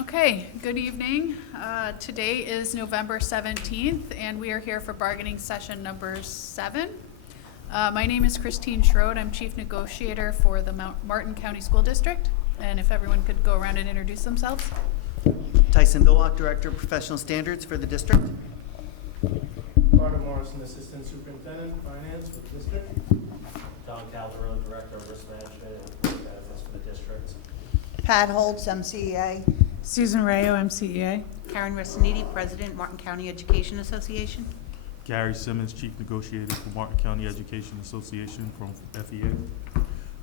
Okay, good evening. Today is November 17th, and we are here for bargaining session number 7. My name is Christine Schroed. I'm Chief Negotiator for the Martin County School District. And if everyone could go around and introduce themselves. Tyson Billock, Director of Professional Standards for the district. Carter Morrison, Assistant Superintendent, Finance for the district. Don Calderon, Director of Risk Management and Benefits for the district. Pat Holtz, MCEA. Susan Rayo, MCEA. Karen Ressaniti, President, Martin County Education Association. Gary Simmons, Chief Negotiator for Martin County Education Association from FEA.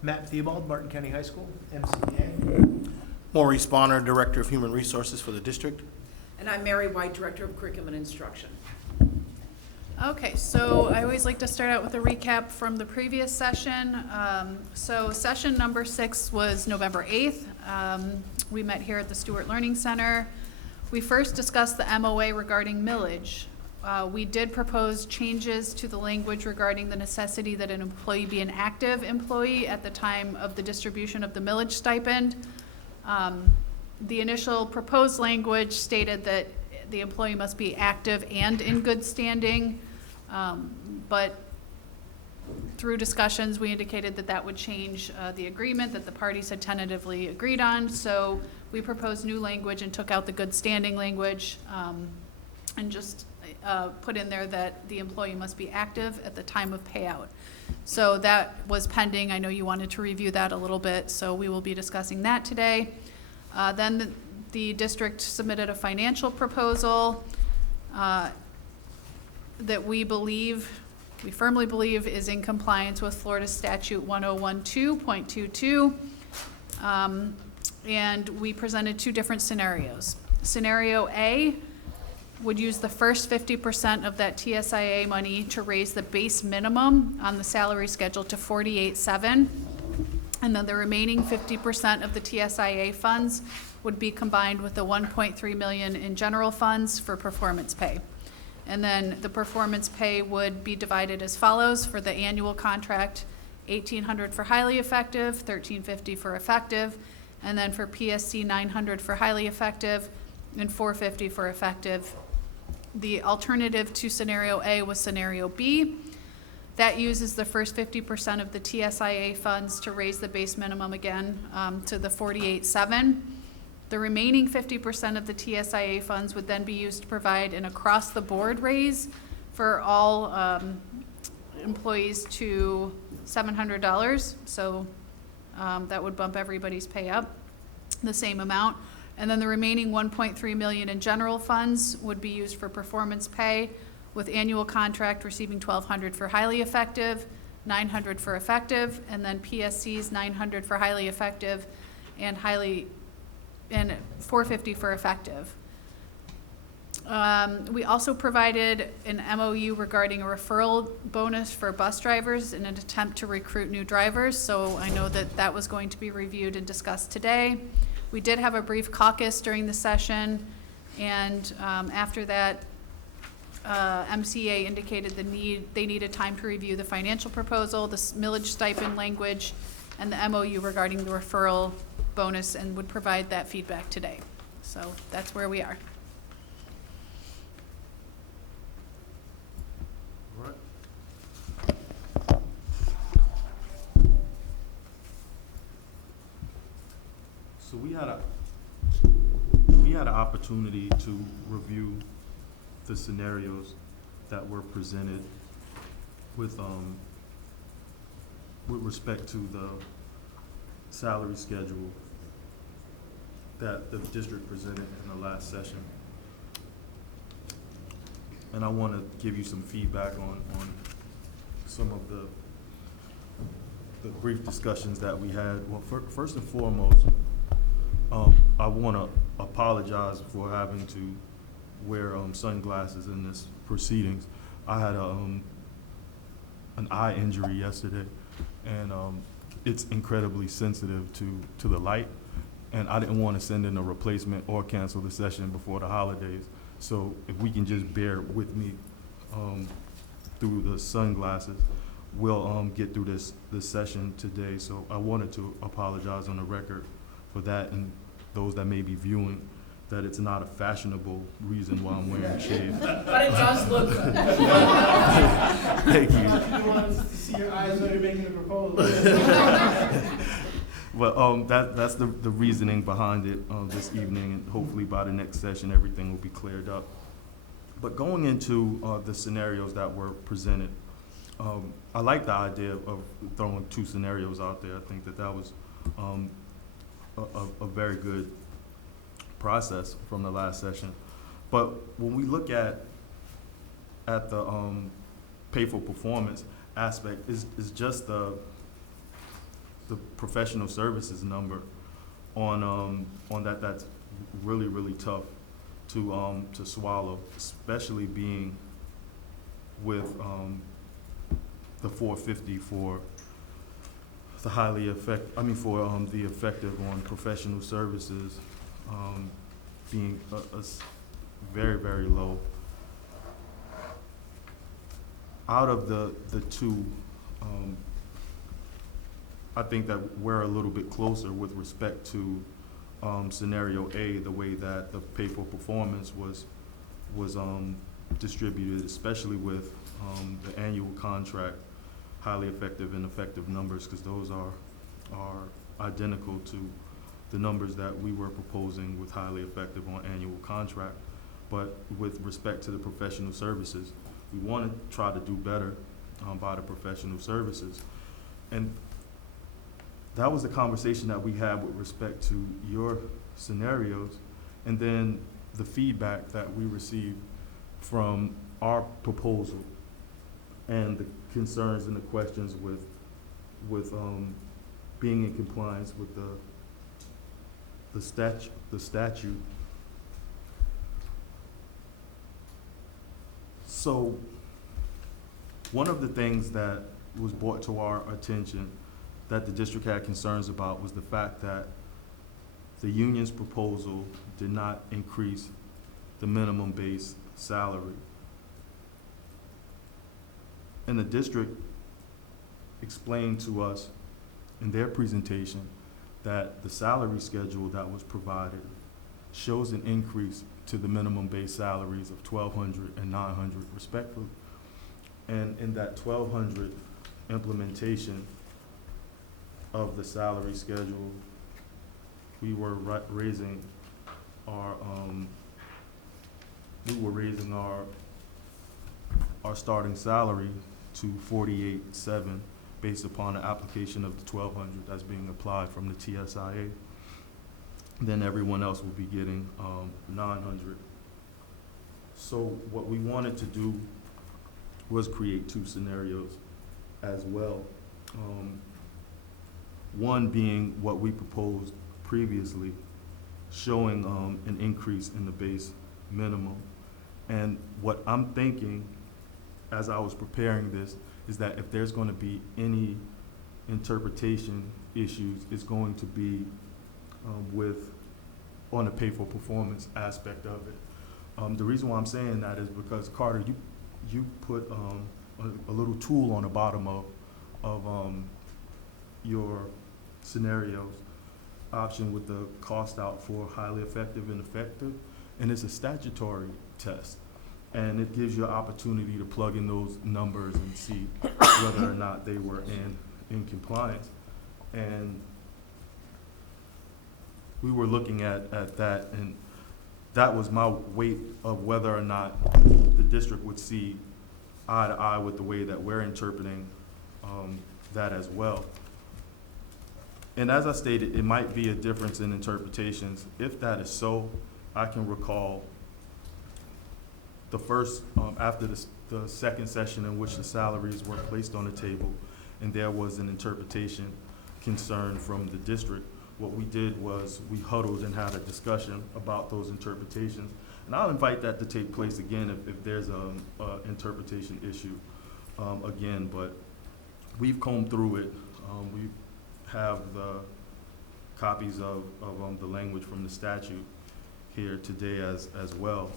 Matt Theobald, Martin County High School, MCEA. Maurice Bonner, Director of Human Resources for the district. And I'm Mary White, Director of Curriculum and Instruction. Okay, so I always like to start out with a recap from the previous session. So session number 6 was November 8th. We met here at the Stewart Learning Center. We first discussed the MOA regarding millage. We did propose changes to the language regarding the necessity that an employee be an active employee at the time of the distribution of the millage stipend. The initial proposed language stated that the employee must be active and in good standing, but through discussions, we indicated that that would change the agreement that the parties had tentatively agreed on. So we proposed new language and took out the good standing language and just put in there that the employee must be active at the time of payout. So that was pending. I know you wanted to review that a little bit, so we will be discussing that today. Then the district submitted a financial proposal that we firmly believe is in compliance with Florida Statute 1012.22. And we presented 2 different scenarios. Scenario A would use the first 50% of that TSIA money to raise the base minimum on the salary schedule to $48,700. And then the remaining 50% of the TSIA funds would be combined with the $1.3 million in general funds for performance pay. And then the performance pay would be divided as follows: for the annual contract, $1,800 for highly effective, $1,350 for effective, and then for PSC, $900 for highly effective and $450 for effective. The alternative to scenario A was scenario B. That uses the first 50% of the TSIA funds to raise the base minimum again to the $48,700. The remaining 50% of the TSIA funds would then be used to provide an across-the-board raise for all employees to $700. So that would bump everybody's pay up the same amount. And then the remaining $1.3 million in general funds would be used for performance pay, with annual contract receiving $1,200 for highly effective, $900 for effective, and then PSC's $900 for highly effective and $450 for effective. We also provided an MOU regarding a referral bonus for bus drivers in an attempt to recruit new drivers. So I know that that was going to be reviewed and discussed today. We did have a brief caucus during the session, and after that, MCEA indicated they needed time to review the financial proposal, the millage stipend language, and the MOU regarding the referral bonus, and would provide that feedback today. So that's where we are. All right. So we had an opportunity to review the scenarios that were presented with respect to the salary schedule that the district presented in the last session. And I want to give you some feedback on some of the brief discussions that we had. Well, first and foremost, I want to apologize for having to wear sunglasses in this proceedings. I had an eye injury yesterday, and it's incredibly sensitive to the light, and I didn't want to send in a replacement or cancel the session before the holidays. So if we can just bear with me through the sunglasses, we'll get through this session today. So I wanted to apologize on the record for that, and those that may be viewing. that it's not a fashionable reason why I'm wearing shades. But it does look good. Thank you. You want us to see your eyes when you're making the proposal. But that's the reasoning behind it this evening, and hopefully by the next session, everything will be cleared up. But going into the scenarios that were presented, I like the idea of throwing 2 scenarios out there. I think that was a very good process from the last session. But when we look at the pay for performance aspect, is just the professional services number on that's really tough to swallow, especially being with the 450 for the the effective on professional services being very low. Out of the 2, I think that we're a little bit closer with respect to scenario A, the way that the pay for performance was distributed, especially with the annual contract, highly effective and effective numbers, because those are identical to the numbers that we were proposing with highly effective on annual contract. But with respect to the professional services, we want to try to do better by the professional services. And that was the conversation that we had with respect to your scenarios, and then the feedback that we received from our proposal and the concerns and the questions with being in compliance with the statute. So one of the things that was brought to our attention that the district had concerns about was the fact that the union's proposal did not increase the minimum base salary. And the district explained to us in their presentation that the salary schedule that was provided shows an increase to the minimum base salaries of $1,200 and $900 respectively. And in that $1,200 implementation of the salary schedule, we were raising our starting salary to $48,700 based upon the application of the $1,200 that's being applied from the TSIA. Then everyone else will be getting $900. So what we wanted to do was create 2 scenarios as well. One being what we proposed previously, showing an increase in the base minimum. And what I'm thinking as I was preparing this is that if there's going to be any interpretation issues, it's going to be on the pay for performance aspect of it. The reason why I'm saying that is because, Carter, you put a little tool on the bottom of your scenarios option with the cost out for highly effective and effective, and it's a statutory test, and it gives you an opportunity to plug in those numbers and see whether or not they were in compliance. And we were looking at that, and that was my weight of whether or not the district would see eye to eye with the way that we're interpreting that as well. And as I stated, it might be a difference in interpretations. If that is so, I can recall the first, after the second session in which the salaries were placed on the table, and there was an interpretation concern from the district. What we did was we huddled and had a discussion about those interpretations. And I'll invite that to take place again if there's an interpretation issue again, but we've combed through it. We have the copies of the language from the statute here today as well.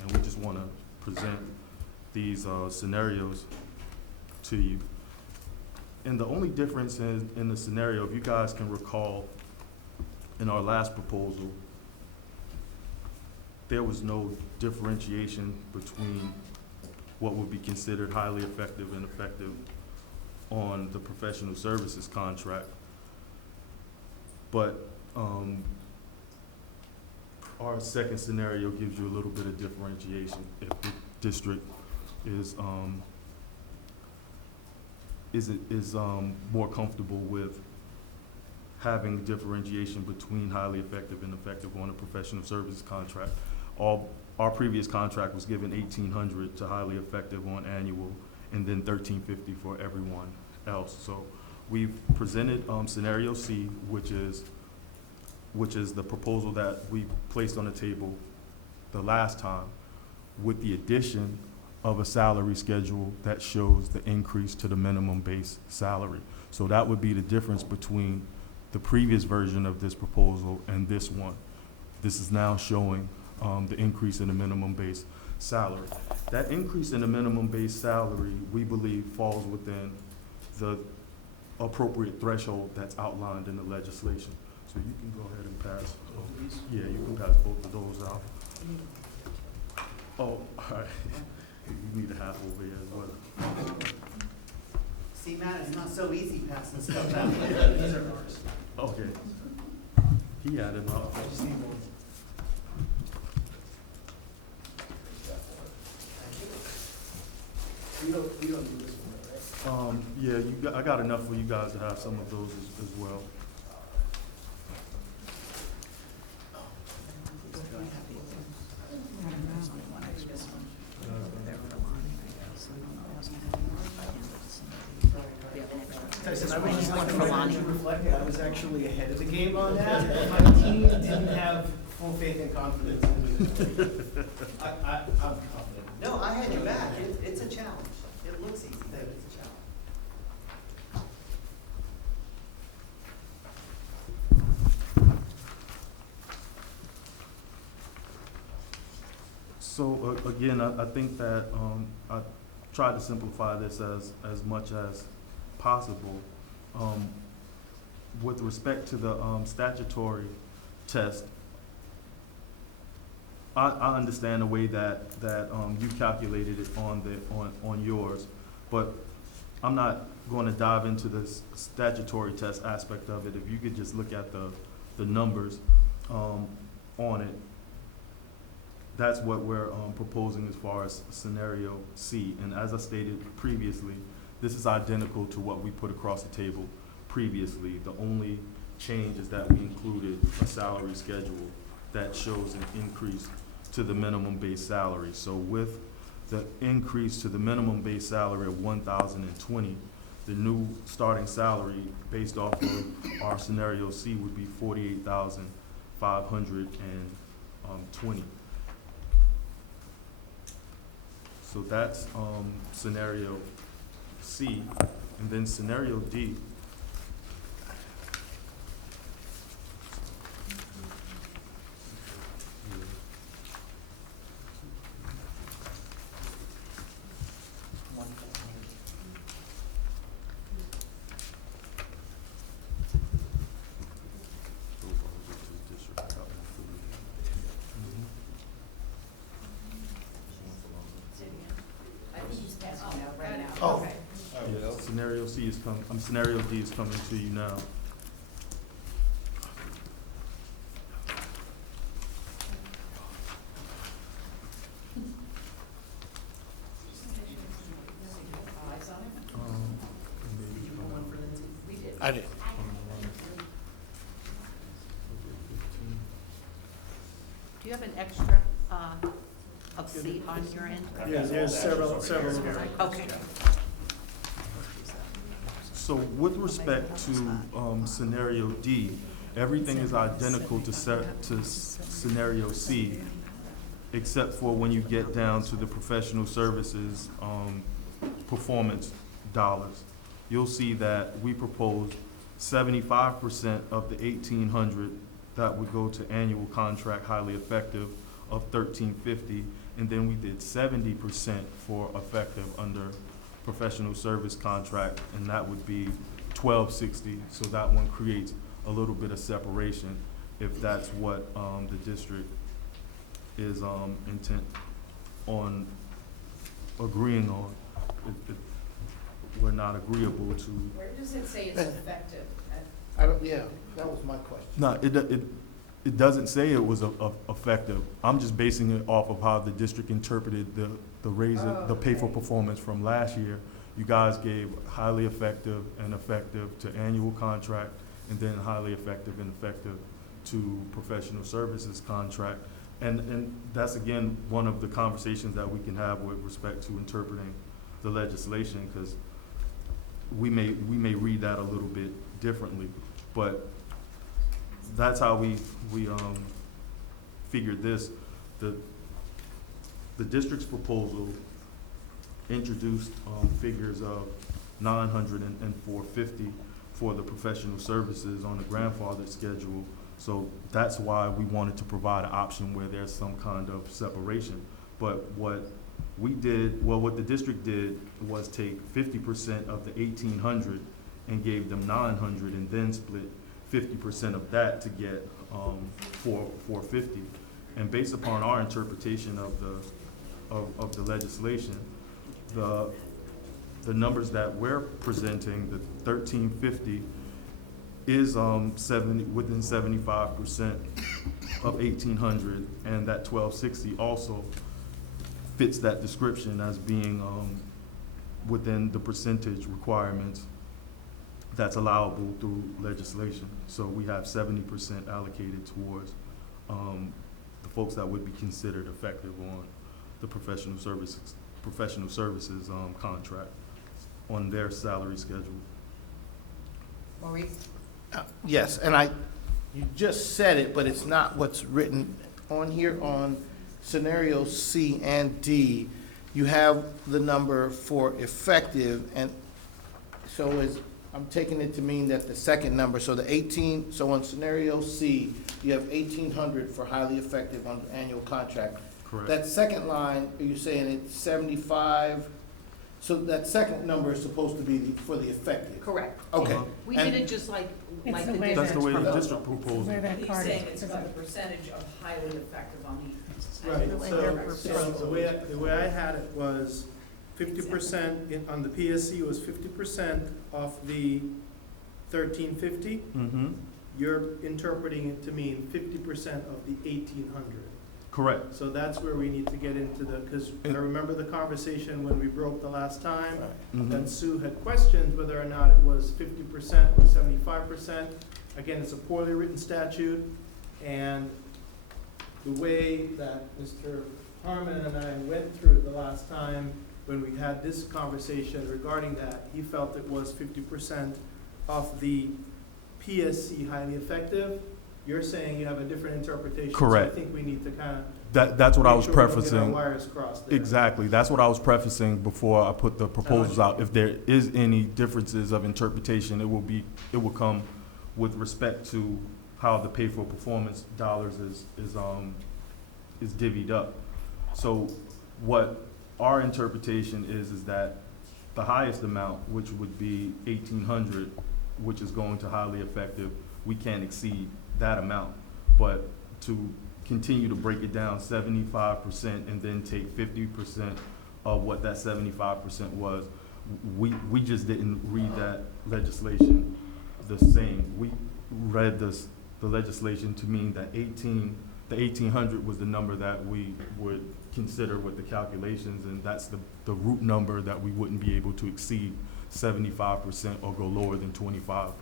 And we just want to present these scenarios to you. And the only difference in the scenario, if you guys can recall, in our last proposal, there was no differentiation between what would be considered highly effective and effective on the professional services contract. But our second scenario gives you a little bit of differentiation if the district is more comfortable with having differentiation between highly effective and effective on a professional services contract. Our previous contract was given $1,800 to highly effective on annual, and then $1,350 for everyone else. So we've presented scenario C, which is the proposal that we placed on the table the last time, with the addition of a salary schedule that shows the increase to the minimum base salary. So that would be the difference between the previous version of this proposal and this one. This is now showing the increase in the minimum base salary. That increase in the minimum base salary, we believe, falls within the appropriate threshold that's outlined in the legislation. So you can go ahead and pass. Yeah, you can pass both of those out. Oh, all right. You need a half over here as well. See, Matt, it's not so easy passing stuff out. These are ours. Okay. He added up. I just need one. We don't do this one, right? Yeah, I got enough for you guys to have some of those as well. Tyson, I was just wanting to reflect that I was actually ahead of the game on that. My team didn't have full faith and confidence in me. I'm confident. No, I had your back. It's a challenge. It looks easy, but it's a challenge. So again, I think that I tried to simplify this as much as possible. With respect to the statutory test, I understand the way that you calculated it on yours, but I'm not going to dive into the statutory test aspect of it. If you could just look at the numbers on it, that's what we're proposing as far as scenario C. And as I stated previously, this is identical to what we put across the table previously. The only change is that we included a salary schedule that shows an increase to the minimum base salary. So with the increase to the minimum base salary of $1,020, the new starting salary based off of our scenario C would be $48,520. So that's scenario C. And then scenario D. Oh. Scenario C is scenario D is coming to you now. I did. Do you have an extra of C on your end? Yeah, there's several here. Okay. So with respect to scenario D, everything is identical to scenario C, except for when you get down to the professional services performance dollars. You'll see that we proposed 75% of the $1,800 that would go to annual contract highly effective of $1,350, and then we did 70% for effective under professional service contract, and that would be $1,260. So that one creates a little bit of separation if that's what the district is intent on agreeing on. If we're not agreeable to. Where does it say it's effective? Yeah, that was my question. No, it doesn't say it was effective. I'm just basing it off of how the district interpreted the raise, the pay for performance from last year. You guys gave highly effective and effective to annual contract, and then highly effective and effective to professional services contract. And that's, again, one of the conversations that we can have with respect to interpreting the legislation, because we may read that a little bit differently, but that's how we figured this. The district's proposal introduced figures of 900 and 450 for the professional services on the grandfather schedule. So that's why we wanted to provide an option where there's some kind of separation. But what the district did was take 50% of the 1,800 and gave them 900, and then split 50% of that to get 450. And based upon our interpretation of the legislation, the numbers that we're presenting, the 1,350 is within 75% of 1,800, and that 1,260 also fits that description as being within the percentage requirements that's allowable through legislation. So we have 70% allocated towards the folks that would be considered effective on the professional services contract on their salary schedule. Maurice? Yes, and you just said it, but it's not what's written on here on scenario C and D. You have the number for effective, and so I'm taking it to mean that the second number, so the 18, so on scenario C, you have 1,800 for highly effective on the annual contract. Correct. That second line, are you saying it's 75? So that second number is supposed to be for the effective? Correct. Okay. Uh-huh. We And- did it just like It's the the way That's the way the proposed. district proposed Where it. that He's card saying is. it's got the percentage of highly effective on the. Right, the way so, they're so proposed. the way I had it was 50% on the PSC was 50% off the 1,350. Mm-hmm. You're interpreting it to mean 50% of the 1,800. Correct. So that's where we need to get into because I remember the conversation when we broke the last time, Mhm. that Sue had questioned whether or not it was 50% or 75%. Again, it's a poorly written statute, and the way that Mr. Harmon and I went through it the last time, when we had this conversation regarding that, he felt it was 50% off the PSC highly effective. You're saying you have a different interpretation. Correct. So I think we need to kind of. That's what I was Make sure we don't get our prefacing. wires crossed there. Exactly. That's what I was prefacing before I put the proposals out. If there is any differences of interpretation, it will come with respect to how the pay for performance dollars is divvied up. So what our interpretation is that the highest amount, which would be 1,800, which is going to highly effective, we can't exceed that amount. But to continue to break it down 75% and then take 50% of what that 75% was, we just didn't read that legislation the same. We read the legislation to mean that the 1,800 was the number that we would consider with the calculations, and that's the root number that we wouldn't be able to exceed 75% or go lower than 25%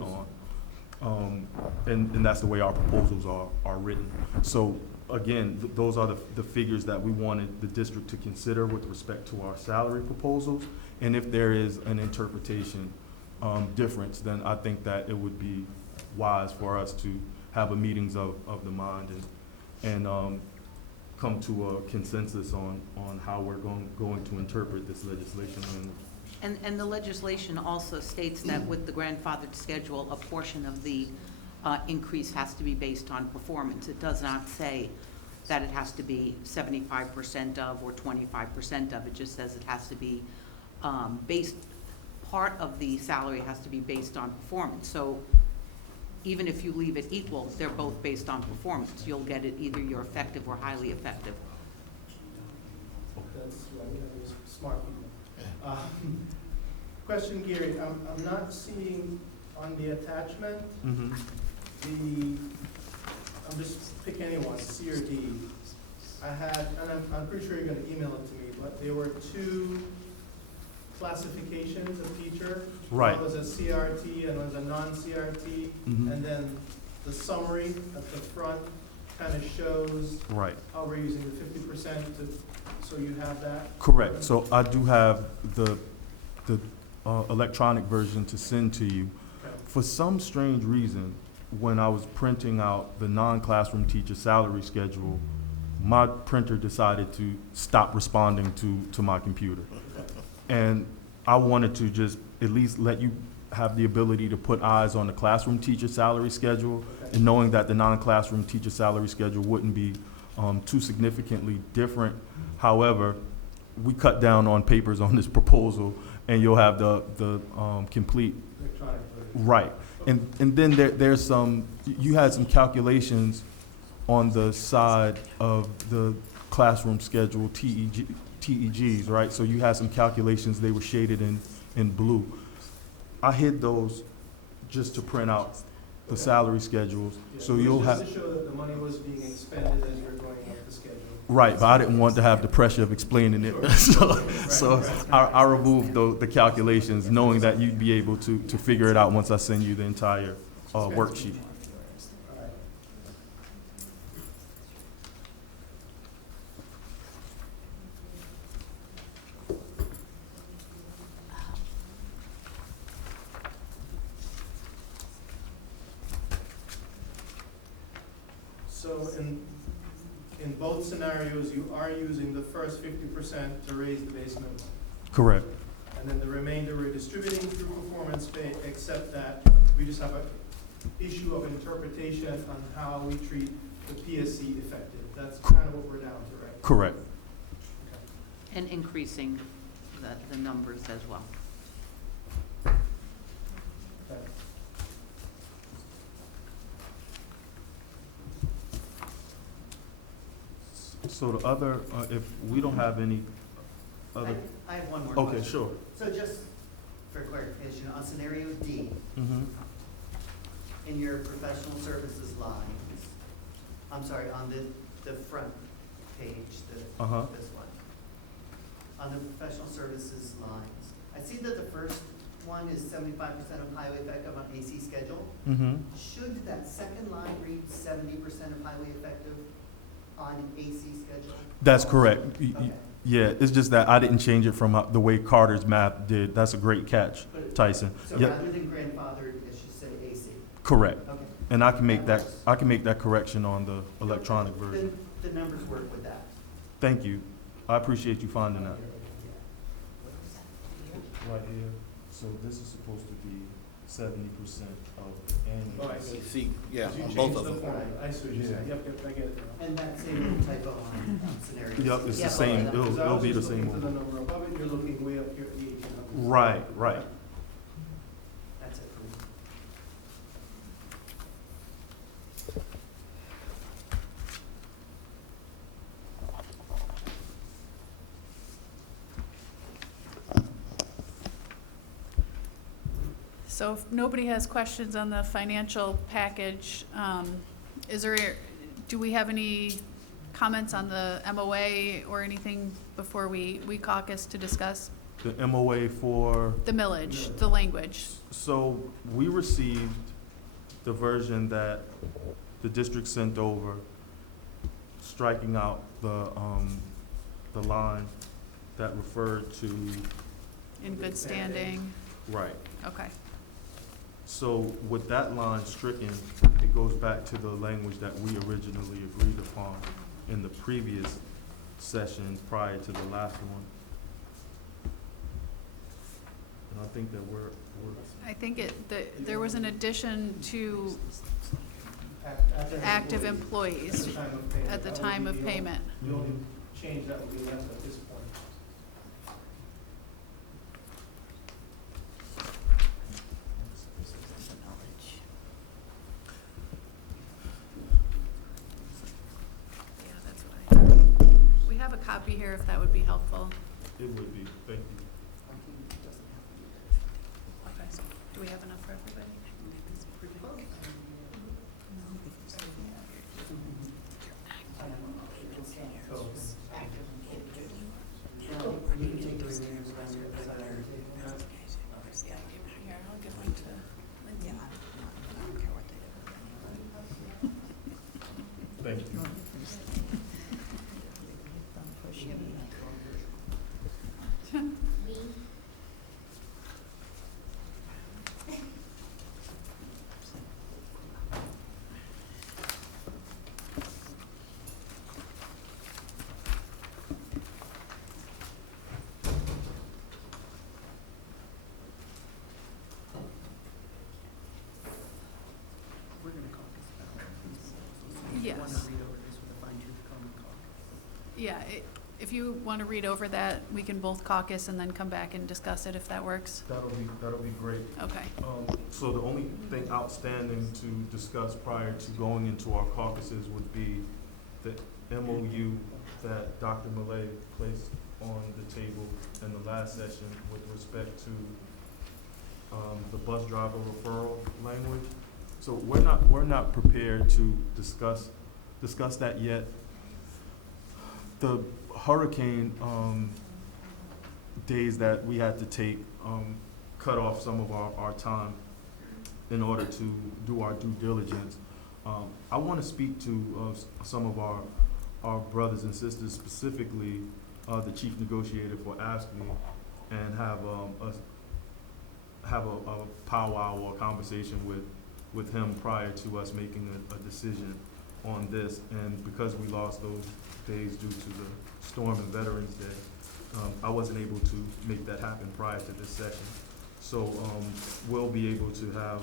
on. And that's the way our proposals are written. So again, those are the figures that we wanted the district to consider with respect to our salary proposals. And if there is an interpretation difference, then I think that it would be wise for us to have a meetings of the mind and come to a consensus on how we're going to interpret this legislation. And the legislation also states that with the grandfathered schedule, a portion of the increase has to be based on performance. It does not say that it has to be 75% of or 25% of. It just says it has to be part of the salary has to be based on performance. So even if you leave it equal, they're both based on performance. You'll get it either you're effective or highly effective. That's why we have these smart people. Question, Gary, I'm not seeing on the attachment, Mm-hmm. I'm just pick anyone, C or D. I had, and I'm pretty sure you're gonna email it to me, but there were two classifications of teacher. Right. One was a CRT and one was a non-CRT. Mhm. And then the summary at the front kind of shows Right. how we're using the 50% so you have that. Correct. So I do have the electronic version to send to you. Okay. For some strange reason, when I was printing out the non-classroom teacher salary schedule, my printer decided to stop responding to my computer. And I wanted to just at least let you have the ability to put eyes on the classroom teacher salary schedule, and knowing that the non-classroom teacher salary schedule wouldn't be too significantly different. However, we cut down on papers on this proposal, and you'll have the complete. Electronic version. Right. And then there's some, you had some calculations on the side of the classroom schedule, TEGs, right? So you had some calculations, they were shaded in blue. I hid those just to print out the salary schedules, Yeah, so it was you'll just have, to show that the money was being expended as you're going up the schedule. right, but I didn't want to have the pressure of explaining it. So I removed the calculations, knowing that you'd be able to figure it out once I send you the entire worksheet. All right. So in both scenarios, you are using the first 50% to raise the base minimum. Correct. And then the remainder we're distributing through performance pay, except that we just have an issue of interpretation on how we treat the PSC effective. That's kind of what we're down to, right? Correct. And increasing the numbers as well. Okay. So the other, if we don't have any other, I have one more okay, question. sure. So just for clarification, on scenario D, Mm-hmm. in your professional services lines, I'm sorry, on the front page, Uh-huh. this one. On the professional services lines, I see that the first one is 75% of highway effective on AC schedule. Mm-hmm. Should that second line read 70% of highway effective on AC schedule? That's correct. Okay. Yeah, it's just that I didn't change it from the way Carter's math did. That's a great catch, Tyson. So Yeah, rather than grandfathered, it should say AC. correct. Okay. And I can make that correction on the electronic version. The numbers work with that. Thank you. I appreciate you finding that. Right here. So this is supposed to be 70% of the Oh, I see. See, yeah, Because you on both changed of the them. formula. I see what you're saying. Yeah. Yep, I get it now. And that same typo on scenario. Yep, it's the Yeah. same, Because I it'll was be the just same looking for the one. number above it, you're looking way up here at the 1800s. Right, right. That's it for me. So if nobody has questions on the financial package, do we have any comments on the MOA or anything before we caucus to discuss? The MOA for, The millage, the language. so we received the version that the district sent over, striking out the line that referred to, In good standing, right. okay. So with that line stricken, it goes back to the language that we originally agreed upon in the previous sessions prior to the last one. And I think that we're I think there was an addition to active employees at the time of payment. The only change that would be left at this point. copy here if that would be helpful. It would be, thank you. Okay. Do we have enough for everybody? Thank you. Yes. Yeah, if you want to read over that, we can both caucus and then come back and discuss it if that works. That'll be great. Okay. So the only thing outstanding to discuss prior to going into our caucuses would be the MOU that Dr. Malay placed on the table in the last session with respect to the bus driver referral language. So we're not prepared to discuss that yet. The hurricane days that we had to take cut off some of our time in order to do our due diligence. I want to speak to some of our brothers and sisters, specifically the chief negotiator for AFSCME, and have a powwow or conversation with him prior to us making a decision on this. And because we lost those days due to the storm and Veterans Day, I wasn't able to make that happen prior to this session. So we'll be able to have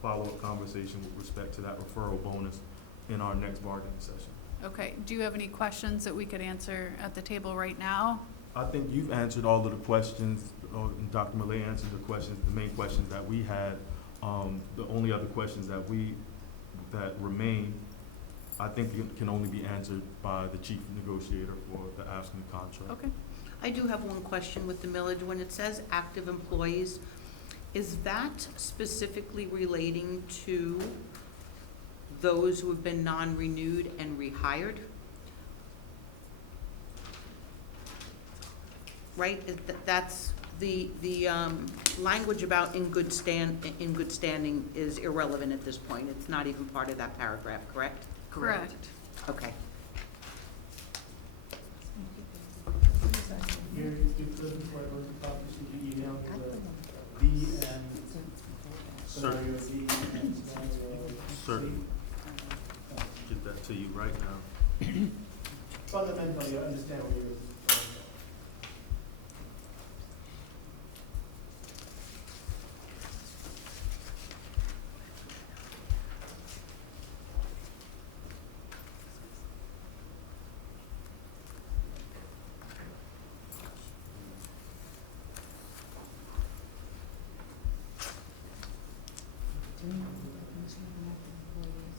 follow-up conversation with respect to that referral bonus in our next bargaining session. Okay. Do you have any questions that we could answer at the table right now? I think you've answered all of the questions, Dr. Malay answered the questions, the main questions that we had. The only other questions that remain, I think it can only be answered by the chief negotiator for the AFSCME contract. Okay. I do have one question with the millage. When it says active employees, is that specifically relating to those who have been non-renewed and rehired? Right? That's the language about in good standing is irrelevant at this point. It's not even part of that paragraph, correct? Correct. Okay. Here, if you could, before I go to copies, could you email the B and scenario D and scenario C? Certainly. Get that to you right now. Fundamentally, I understand what you're saying.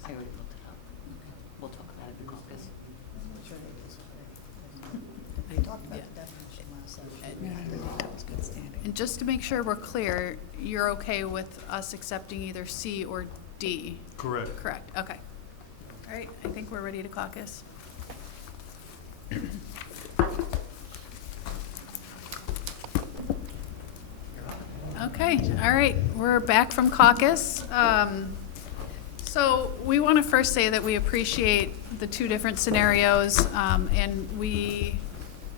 I already looked it up. We'll talk about it in caucus. We talked about the definition last session. And just to make sure we're clear, you're okay with us accepting either C or D? Correct. Correct, okay. All right, I think we're ready to caucus. Okay, all right, we're back from caucus. So we want to first say that we appreciate the two different scenarios, and we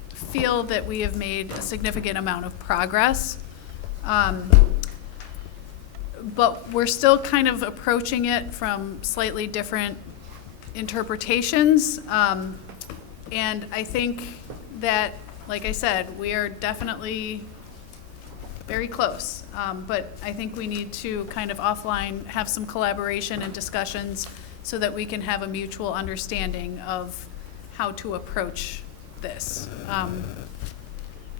feel that we have made a significant amount of progress. But we're still kind of approaching it from slightly different interpretations. And I think that, like I said, we are definitely very close. But I think we need to kind of offline have some collaboration and discussions so that we can have a mutual understanding of how to approach this.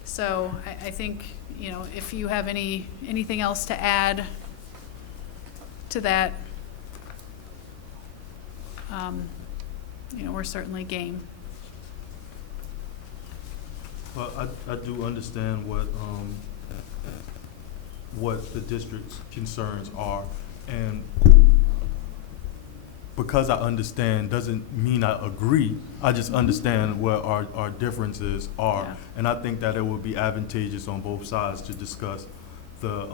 So I think, you know, if you have anything else to add to that, you know, we're certainly game. Well, I do understand what the district's concerns are, and because I understand doesn't mean I agree. I just understand what our differences are. Yeah. And I think that it would be advantageous on both sides to discuss the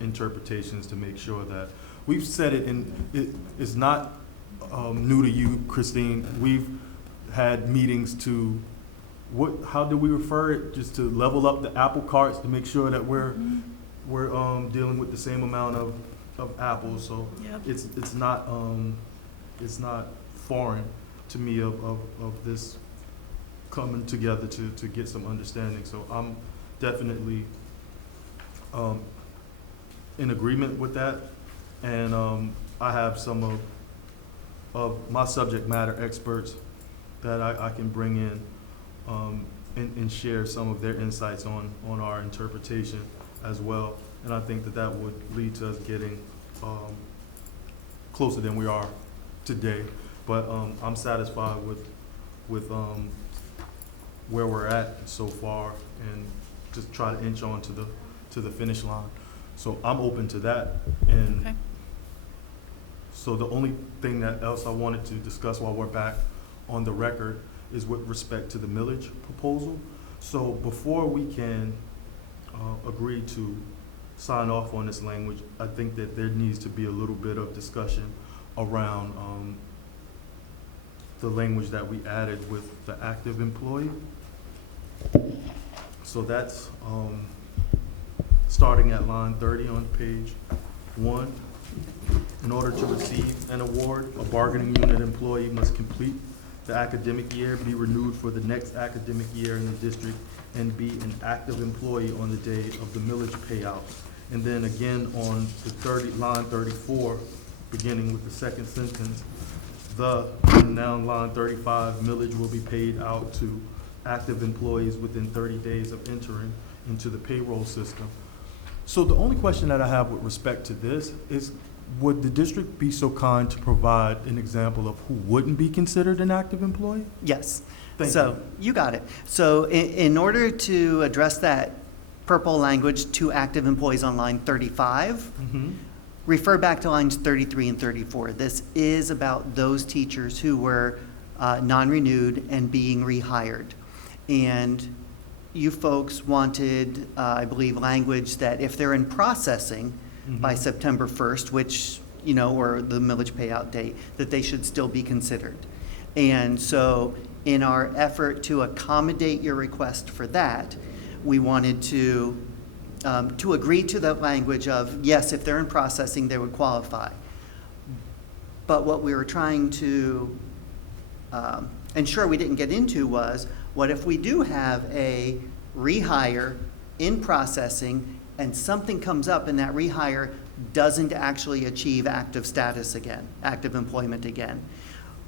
interpretations to make sure that, we've said it, and it's not new to you, Christine. We've had meetings to, how do we refer it? Just to level up the apple carts to make sure that we're dealing with the same amount of apples. So Yep. it's not foreign to me of this coming together to get some understanding. So I'm definitely in agreement with that. And I have some of my subject matter experts that I can bring in and share some of their insights on our interpretation as well. And I think that would lead to us getting closer than we are today. But I'm satisfied with where we're at so far, and just try to inch on to the finish line. So I'm open to that. And Okay. so the only thing that else I wanted to discuss while we're back on the record is with respect to the millage proposal. So before we can agree to sign off on this language, I think that there needs to be a little bit of discussion around the language that we added with the active employee. So that's starting at line 30 on page 1. In order to receive an award, a bargaining unit employee must complete the academic year, be renewed for the next academic year in the district, and be an active employee on the day of the millage payout. And then again on the line 34, beginning with the second sentence, and now line 35, millage will be paid out to active employees within 30 days of entering into the payroll system. So the only question that I have with respect to this is, would the district be so kind to provide an example of who wouldn't be considered an active employee? Yes. Thank So you got it. So in order to address that purple language to active employees on line 35, refer back to lines 33 and 34. This is about those teachers who were non-renewed and being rehired. And you folks wanted, I believe, language that if they're in processing by September 1st, which, or the millage payout date, that they should still be considered. And so in our effort to accommodate your request for that, we wanted to agree to the language of, yes, if they're in processing, they would qualify. But what we were trying to ensure we didn't get into was, what if we do have a rehire in processing and something comes up and that rehire doesn't actually achieve active status again, active employment again?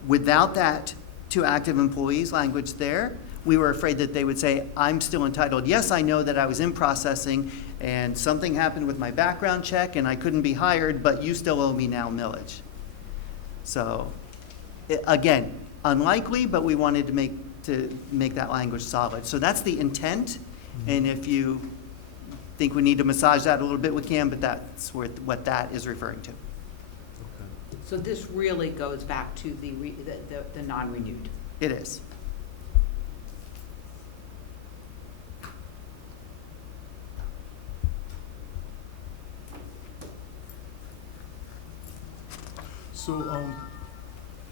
Without that to active employees language there, we were afraid that they would say, I'm still entitled. Yes, I know that I was in processing and something happened with my background check and I couldn't be hired, but you still owe me now millage. So, again, unlikely, but we wanted to make that language solid. So that's the intent, and if you think we need to massage that a little bit, we can, but that's what that is referring to. So this really goes back to the non-renewed. It is. So,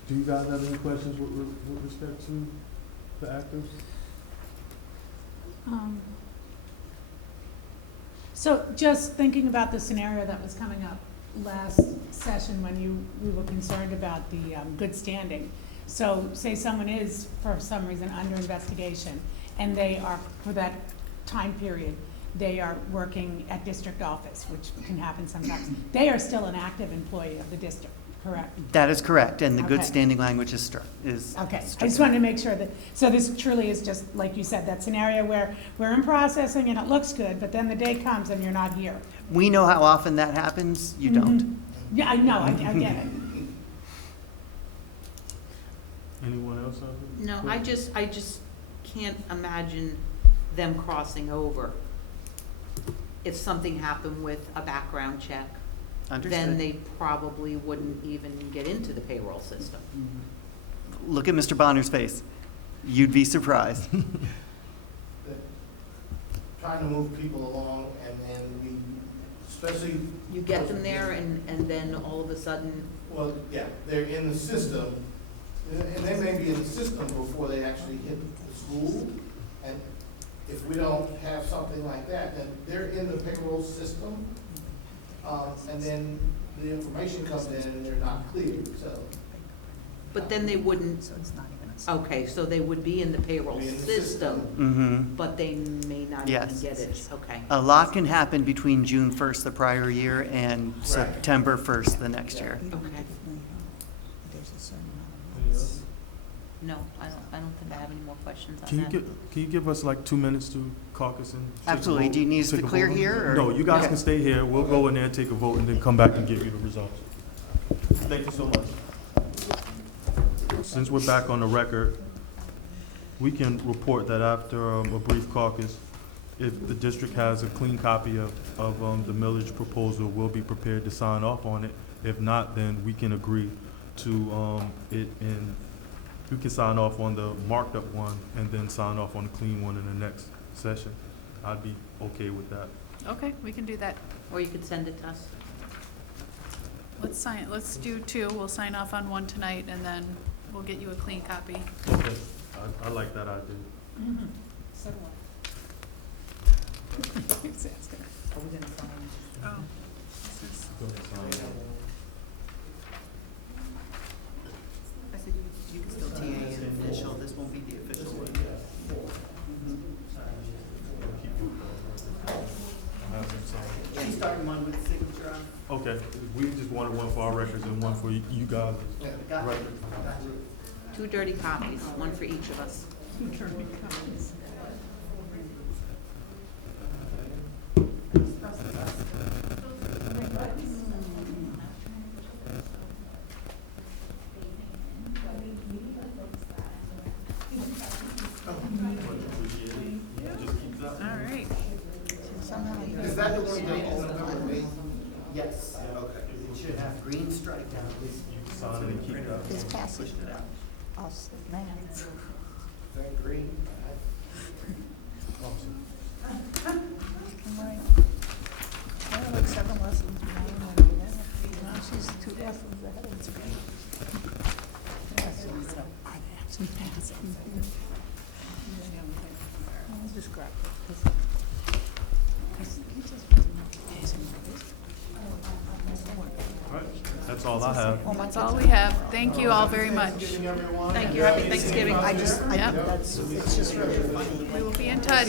do you guys have any questions with respect to the actives? So just thinking about the scenario that was coming up last session when we were concerned about the good standing. So say someone is, for some reason, under investigation, and they are, for that time period, they are working at district office, which can happen sometimes. They are still an active employee of the district, correct? That is correct, and the good Okay. standing language is Okay, I just wanted to make sure that, so this truly is just, like you said, that scenario where we're in processing and it looks good, but then the day comes and you're not here. We know how often that happens, you don't. Yeah, I know, I get it. Anyone else have any No, I questions? just can't imagine them crossing over. If something happened with a background check, then Understood. they probably wouldn't even get into the payroll system. Look at Mr. Bonner's face. You'd be surprised. Trying to move people along, and then we, especially. You get them there and then all of a sudden, Well, yeah, they're in the system, and they may be in the system before they actually hit the school. And if we don't have something like that, then they're in the payroll system. And then the information comes in and they're not cleared, so. but then they wouldn't, So it's not even a. okay, so they would be in the payroll Be in the system, Mm-hmm. but they may not even Yes. get it, okay. A lot can happen between June 1st the prior year and Right. September 1st the next year. Even Okay. if, there's a certain amount of Any months. others? No, I don't think I have any more questions on Can you that. can you give us like 2 minutes to caucus and? take a Absolutely. vote? Do you need us to Take a clear vote on it? here, or- No, you guys Okay. can stay here. We'll go in there, take a vote, and then come back and give you the results. Thank you so much. Since we're back on the record, we can report that after a brief caucus, if the district has a clean copy of the millage proposal, we'll be prepared to sign off on it. If not, then we can agree to it, and we can sign off on the marked up one and then sign off on the clean one in the next session. I'd be okay with that. Okay, we can do that. Or you could send it to us. Let's do two. We'll sign off on one tonight, and then we'll get you a clean copy. Okay. I like that idea. So do He's asking. I. Are we gonna sign? Oh. Go ahead, sign it. I said you can still TA an official, this won't be the official one. Keep moving. I'll have them sign. She's starting one with the signature on. Okay, we just wanted one for our records and one for you guys. Got it. Right. Got it. 2 dirty copies, one for each of us. All right. Somehow you. Is that the one that on November 8th? Yes. Okay. It should have green stripe down this. Sign it and keep that. It's passing. Pushed it out. Us, man. Very green. Awesome. Right. I have like 7 lessons behind her. Now she's 2 lessons ahead of me. Lessons, so I actually passed. I'll just grab it. 'Cause he just wasn't passing this. All right, that's all I have. That's all we have. Thank you all very much. Thank you, happy Thanksgiving. I Yep. it's just really funny. We will be in touch.